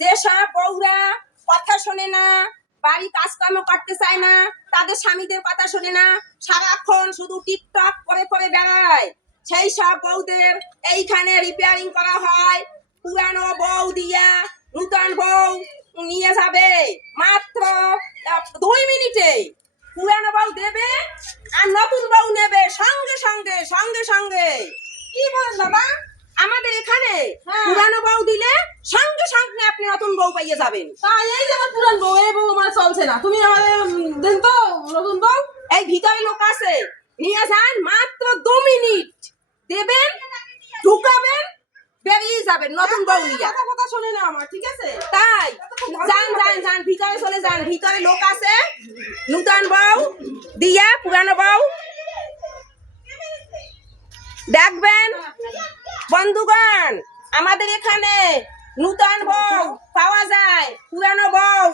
যেসব বউরা কথা শোনে না, বাড়ি কাজকর্ম করতে চায় না, তাদের স্বামীদের কথা শোনে না, সারাক্ষণ শুধু টিকটক করে করে বেড়ায়, সেই সব বউদের এইখানে রিপেয়ারিং করা হয়। পুরানো বউ দিয়া নূতন বউ নিয়ে যাবে মাত্র 2 মিনিটে। পুরানো বউ দেবে আর নতুন বউ নেবে সঙ্গে সঙ্গে সঙ্গে সঙ্গে। কি বলেন বাবা? আমাদের এখানে হ্যাঁ। পুরানো বউ দিলে সঙ্গে সঙ্গে আপনি নতুন বউ পাইয়ে যাবেন। তাই এই যে আমার পুরান বউ, এই বউ আমার চলছে না, তুমি আমাদের দেন তো নতুন বউ। এই ভিতরে লোক আছে, নিয়ে যান, মাত্র 2 মিনিট দেবেন, ঢুকাবেন, বেরিয়ে যাবেন নতুন বউ নিয়ে। কথা কথা শোনে না আমার, ঠিক আছে? তাই যান যান যান, ভিতরে চলে যান, ভিতরে লোক আছে, নূতন বউ দিয়া পুরানো বউ দেখবেন। বন্ধুগণ, আমাদের এখানে নূতন বউ পাওয়া যায়, পুরানো বউ